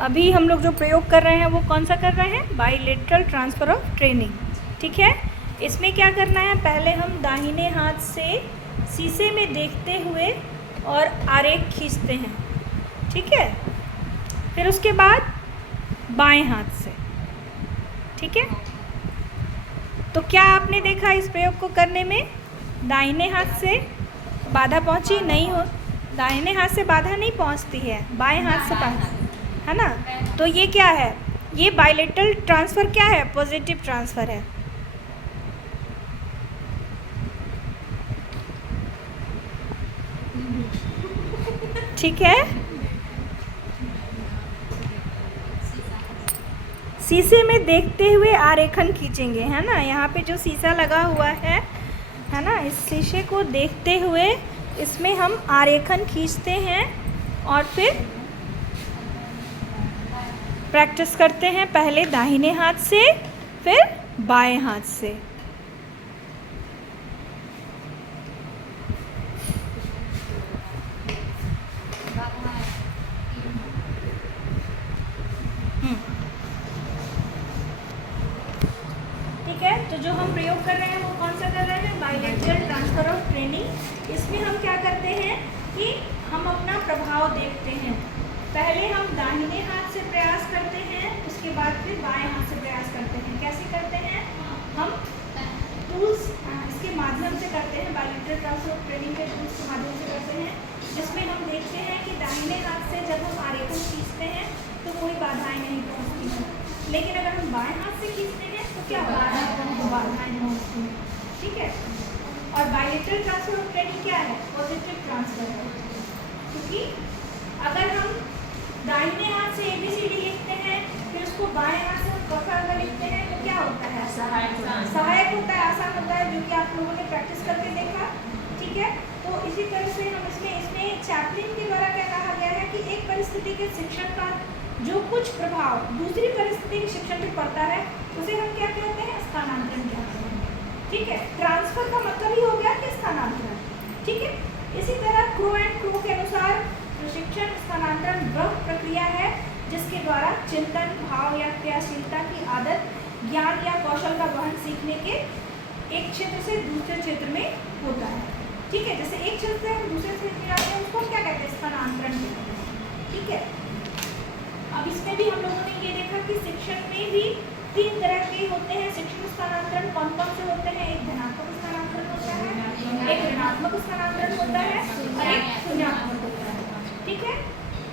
अभी हम लोग जो प्रयोग कर रहे हैं वो कौन सा कर रहे हैं, बाइलेटरल ट्रांसफ़र ऑफ ट्रेनिंग। ठीक है, इसमें क्या करना है, पहले हम दाहिने हाथ से शीशे में देखते हुए और आरेख खींचते हैं। ठीक है, फिर उसके बाद बाएं हाथ से। ठीक है, तो क्या आपने देखा इस प्रयोग को करने में दाहिने हाथ से बाधा पहुंची नहीं हो, दाहिने हाथ से बाधा नहीं पहुंचती है, बाएं हाथ से है ना। तो ये क्या है, ये बाइलेटरल ट्रांसफ़र क्या है, पॉजिटिव ट्रांसफ़र है। ठीक है, शीशे में देखते हुए आरेखन खींचेंगे, है ना। यहाँ पे जो शीशा लगा हुआ है ना, इस शीशे को देखते हुए इसमें हम आरेखन खींचते हैं और फिर प्रैक्टिस करते हैं, पहले दाहिने हाथ से फिर बाएं हाथ से। ठीक है, तो जो हम प्रयोग कर रहे हैं वो कौन सा कर रहे हैं, बाइलेटरल ट्रांसफ़र ऑफ ट्रेनिंग। इसमें हम क्या करते हैं कि हम अपना प्रभाव देखते हैं, पहले हम दाहिने हाथ से प्रयास करते हैं, उसके बाद फिर बाएं हाथ से प्रयास करते हैं। कैसे करते हैं, हम टूल्स इसके माध्यम से करते हैं, बाइलेटरल ट्रांसफ़र ऑफ ट्रेनिंग के टूल्स के माध्यम से करते हैं, जिसमें हम देखते हैं कि दाहिने हाथ से जब हम आरेखन खींचते हैं तो कोई बाधाएं नहीं पहुंचती हैं, लेकिन अगर हम बाएं हाथ से खींचते हैं तो क्या बाधाएं पहुंचती हैं। ठीक है, और बाइलेटरल ट्रांसफ़र ऑफ ट्रेनिंग क्या है, पॉजिटिव ट्रांसफ़र है, क्योंकि अगर हम दाहिने हाथ से ABCD लिखते हैं फिर उसको बाएं हाथ से क लिखते हैं तो क्या होता है, सहायक होता है, आसान होता है, जो कि आप लोगों ने प्रैक्टिस करके देखा। ठीक है, तो इसी तरह से हम इसमें चैपलिन के द्वारा क्या कहा गया है कि एक परिस्थिति के शिक्षण का जो कुछ प्रभाव दूसरी परिस्थिति के शिक्षण पे पड़ता है उसे हम क्या कहते हैं, स्थानांतरण कहते हैं। ठीक है, ट्रांसफर का मतलब ही हो गया कि स्थानांतरण। ठीक है, इसी तरह क्रो एंड क्रो के अनुसार प्रशिक्षण स्थानांतरण वह प्रक्रिया है जिसके द्वारा चिंतन, भाव या क्रियाशीलता की आदत, ज्ञान या कौशल का वहन सीखने के एक क्षेत्र से दूसरे क्षेत्र में होता है। ठीक है, जैसे एक क्षेत्र से हम दूसरे क्षेत्र में जाते हैं उसको क्या कहते हैं, स्थानांतरण कहते हैं। ठीक है, अब इसमें भी हम लोगों ने ये देखा कि शिक्षण में भी 3 तरह के होते हैं शिक्षण स्थानांतरण। कौन कौन से होते हैं, एक धनात्मक स्थानांतरण होता है, एक ऋणात्मक स्थानांतरण होता है और एक शून्यात्मक होता है। ठीक है,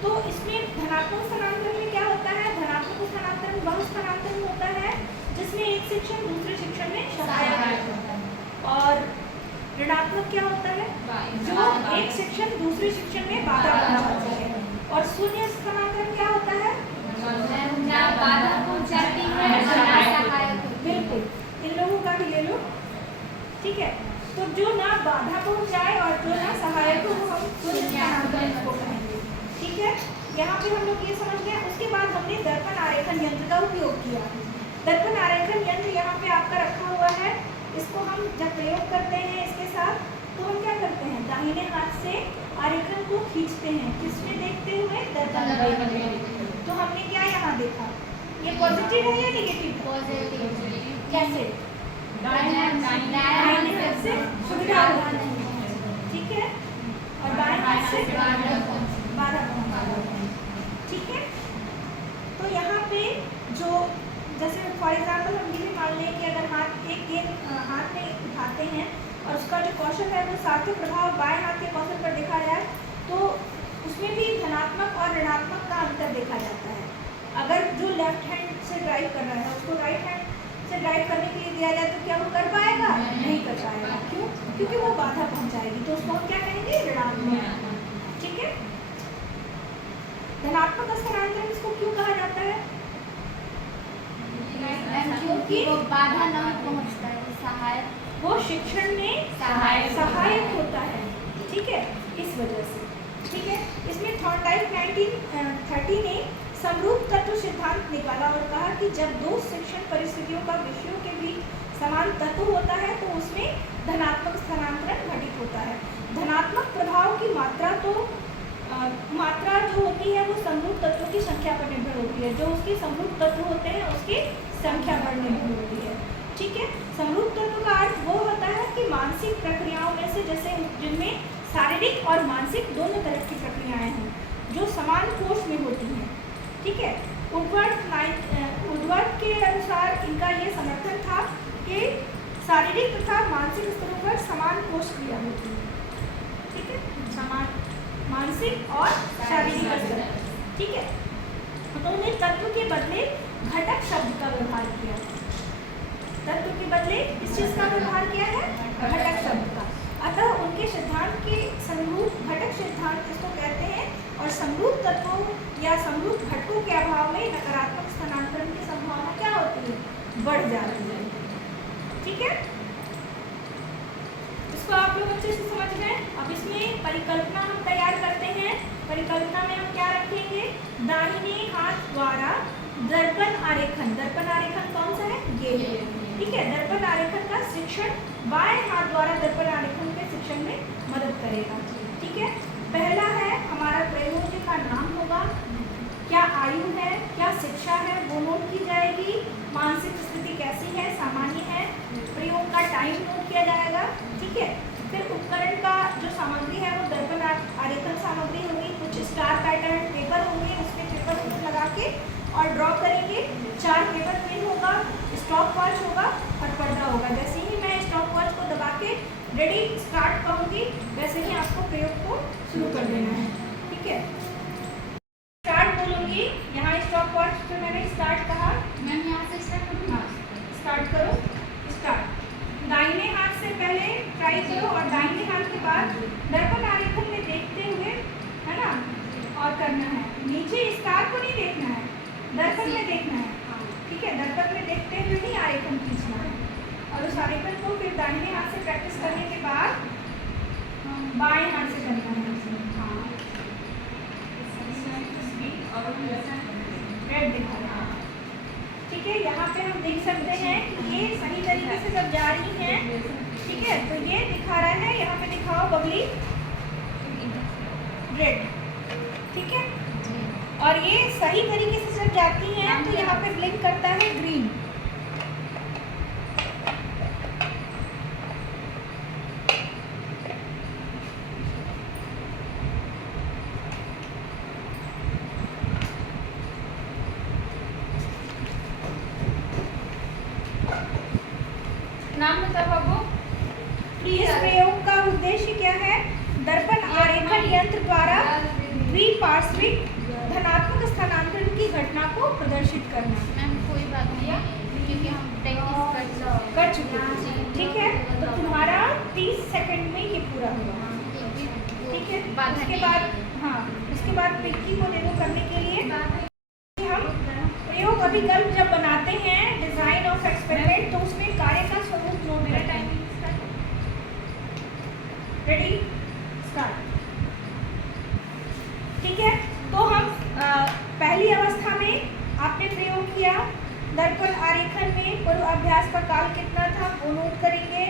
तो इसमें धनात्मक स्थानांतरण में क्या होता है, धनात्मक स्थानांतरण वह स्थानांतरण होता है जिसमें एक शिक्षण दूसरे शिक्षण में सहायक होता है, और ऋणात्मक क्या होता है, जो एक शिक्षण दूसरे शिक्षण में बाधा पहुंचाता है, और शून्य स्थानांतरण क्या होता है, बाधा पहुंचाती है। बिल्कुल, इन लोगों का भी ले लो। ठीक है, तो जो ना बाधा पहुंचाए और जो ना सहायक हो हम शून्य स्थानांतरण को कहेंगे। ठीक है, यहाँ पे हम लोग ये समझ गए। उसके बाद हमने दर्पण आरेखन यंत्र का उपयोग किया। दर्पण आरेखन यंत्र यहाँ पे आपका रखा हुआ है, इसको हम जब प्रयोग करते हैं इसके साथ तो हम क्या करते हैं, दाहिने हाथ से आरेखन को खींचते हैं, किसमें देखते हुए, दर्पण में। तो हमने क्या यहाँ देखा, ये पॉजिटिव है या नेगेटिव, पॉजिटिव। कैसे, दाहिने हाथ से सुविधा होती है, ठीक है, और बाएं हाथ से बाधा पहुंचाता है। ठीक है, तो यहाँ पे जो जैसे फॉर एग्जाम्पल हम ये मान लें कि अगर एक गेंद हाथ में उठाते हैं और उसका जो कौशल है वो सार्थक प्रभाव बाएं हाथ के कौशल पर देखा जाए तो उसमें भी धनात्मक और ऋणात्मक का अंतर देखा जाता है। अगर जो लेफ्ट हैंड से ड्राइव कर रहा है उसको राइट हैंड से ड्राइव करने के लिए दिया जाए तो क्या वो कर पाएगा, नहीं कर पाएगा। क्यों, क्योंकि वो बाधा पहुंचाएगी, तो उसको हम क्या कहेंगे, ऋणात्मक। ठीक है, धनात्मक स्थानांतरण इसको क्यों कहा जाता है, क्योंकि वो बाधा नहीं पहुंचता है, सहायक, वो शिक्षण में सहायक होता है। ठीक है, इस वजह से। ठीक है, इसमें थॉर्नडाइक 1930 ने समरूप तत्व सिद्धांत निकाला और कहा कि जब दो शिक्षण परिस्थितियों का विषयों के बीच समान तत्व होता है तो उसमें धनात्मक स्थानांतरण घटित होता है। धनात्मक प्रभाव की मात्रा तो मात्रा जो होती है वो समरूप तत्वों की संख्या पर निर्भर होती है। जो उसके समरूप तत्व होते हैं उसकी संख्या पर निर्भर होती है। ठीक है, समरूप तत्व का अर्थ वो होता है कि मानसिक प्रक्रियाओं में से, जैसे जिनमें शारीरिक और मानसिक दोनों तरह की प्रक्रियाएं हैं, जो समान कोश में होती हैं। ठीक है, उर्ध्वर्त के अनुसार इनका ये समर्थन था कि शारीरिक तथा मानसिक स्तरों पर समान कोश क्रिया होती है। ठीक है, समान मानसिक और शारीरिक स्तर। ठीक है, तो उन्होंने तत्व के बदले घटक शब्द का व्यवहार किया। तत्व के बदले किस चीज का व्यवहार किया है? घटक शब्द का। अतः उनके सिद्धांत के समरूप घटक सिद्धांत इसको कहते हैं, और समरूप तत्वों या समरूप घटकों के अभाव में नकारात्मक स्थानांतरण की संभावना क्या होती है? बढ़ जाती है। ठीक है, इसको आप लोग अच्छे से समझ गए। अब इसमें परिकल्पना हम तैयार करते हैं। परिकल्पना में हम क्या रखेंगे? दाहिने हाथ द्वारा दर्पण आरेखन। दर्पण आरेखन कौन सा है? ये है। ठीक है, दर्पण आरेखन का शिक्षण बाएं हाथ द्वारा दर्पण आरेखन के शिक्षण में मदद करेगा। ठीक है, पहला है हमारा प्रयोज्य का नाम होगा, क्या आयु है, क्या शिक्षा है वो नोट की जाएगी, मानसिक स्थिति कैसी है, सामान्य है, प्रयोग का टाइम नोट किया जाएगा। ठीक है, फिर उपकरण का जो सामग्री है वो दर्पण आरेखन सामग्री होगी, कुछ स्टार पैटर्न पेपर होंगे, उसमें पेपर लगा के और ड्रॉ करेंगे। 4 पेपर पेन होगा, स्टॉप वॉच होगा और पर्दा होगा। जैसे ही मैं स्टॉप वॉच को दबा के रेडी स्टार्ट कहूँगी, वैसे ही आपको प्रयोग को शुरू कर देना है। ठीक है, स्टार्ट बोलूँगी, यहाँ स्टॉप वॉच पे मैंने स्टार्ट कहा, मैम यहाँ से स्टार्ट करूँ? हाँ, स्टार्ट करो। स्टार्ट दाहिने हाथ से पहले ट्राई करो और दाहिने हाथ के बाद दर्पण आरेखन में देखते हुए, है ना, और करना है। नीचे स्टार को नहीं देखना है, दर्पण में देखना है। ठीक है, दर्पण में देखते हुए ही आरेखन खींचना है, और उस आरेखन को फिर दाहिने हाथ से प्रैक्टिस करने के बाद बाएं हाथ से करना है। रेड दिखा रहा है। ठीक है, यहाँ पे हम देख सकते हैं कि ये सही तरीके से जब जा रही हैं। ठीक है, तो ये दिखा रहा है, यहाँ पे दिखाओ बबली रेड। ठीक है, और ये सही तरीके से जब जाती हैं तो यहाँ पे ब्लिंक करता है ग्रीन। नाम बताओ बाबू। इस प्रयोग का उद्देश्य क्या है? दर्पण आरेखन यंत्र द्वारा द्विपार्श्विक धनात्मक स्थानांतरण की घटना को प्रदर्शित करना। मैम कोई बात नहीं है, क्योंकि हम प्रैक्टिस कर चुके हैं। ठीक है, तो तुम्हारा 30 सेकंड में ये पूरा होगा। ठीक है, उसके बाद हाँ, उसके बाद पिक्की को दे दो करने के लिए। हम प्रयोग अभिकल्प जब बनाते हैं, डिजाइन ऑफ एक्सपेरिमेंट, तो उसमें कार्य का स्वरूप नोट मेरा टाइम रेडी स्टार्ट। ठीक है, तो हम पहली अवस्था में आपने प्रयोग किया, दर्पण आरेखन में पूर्व अभ्यास का काल कितना था वो नोट करेंगे,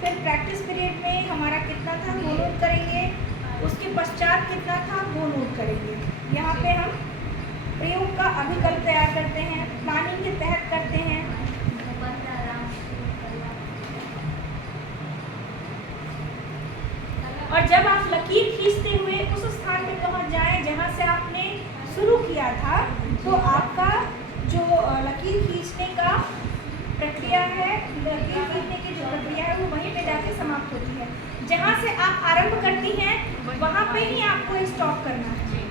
फिर प्रैक्टिस पीरियड में हमारा कितना था वो नोट करेंगे, उसके पश्चात कितना था वो नोट करेंगे। यहाँ पे हम प्रयोग का अभिकल्प तैयार करते हैं, प्लानिंग के तहत करते हैं। और जब आप लकीर खींचते हुए उस स्थान पे पहुंच जाएं जहां से आपने शुरू किया था, तो आपका जो लकीर खींचने का प्रक्रिया है, लकीर खींचने की जो प्रक्रिया है वो वहीं पे जाके समाप्त होती है। जहां से आप आरंभ करती हैं वहां पे ही आपको स्टॉप करना है।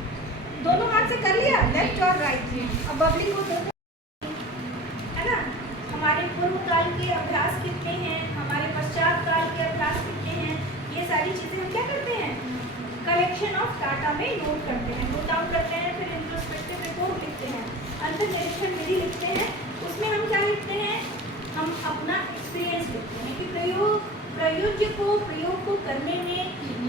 दोनों हाथ से कर लिया, लेफ्ट और राइट। अब बबली को दोनों, है ना, हमारे पूर्व काल के अभ्यास कितने हैं, हमारे पश्चात काल के अभ्यास कितने हैं, ये सारी चीज़ें हम क्या करते हैं? कलेक्शन ऑफ डाटा में नोट करते हैं, नोट डाउन करते हैं, फिर इंट्रोस्पेक्टिव रिपोर्ट लिखते हैं, अंतर्निरीक्षण विधि लिखते हैं। उसमें हम क्या लिखते हैं? हम अपना एक्सपीरियंस लिखते हैं कि प्रयोग को करने में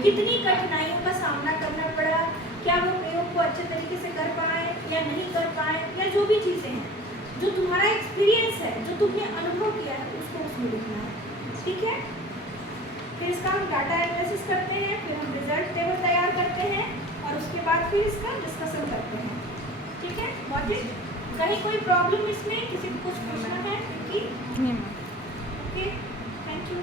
कितनी कठिनाइयों का सामना करना पड़ा, क्या वो प्रयोग को अच्छे तरीके से कर पाए या नहीं कर पाए, या जो भी चीज़ें हैं, जो तुम्हारा एक्सपीरियंस है, जो तुमने अनुभव किया है, उसको उसमें लिखना है। ठीक है, फिर इसका हम डाटा एनालिसिस करते हैं, फिर हम रिजल्ट टेबल तैयार करते हैं, और उसके फिर इसका डिस्कशन करते हैं। ठीक है, गॉट इट? कहीं कोई प्रॉब्लम इसमें किसी को कुछ पूछना है कि? नहीं मैम। Okay, thank you.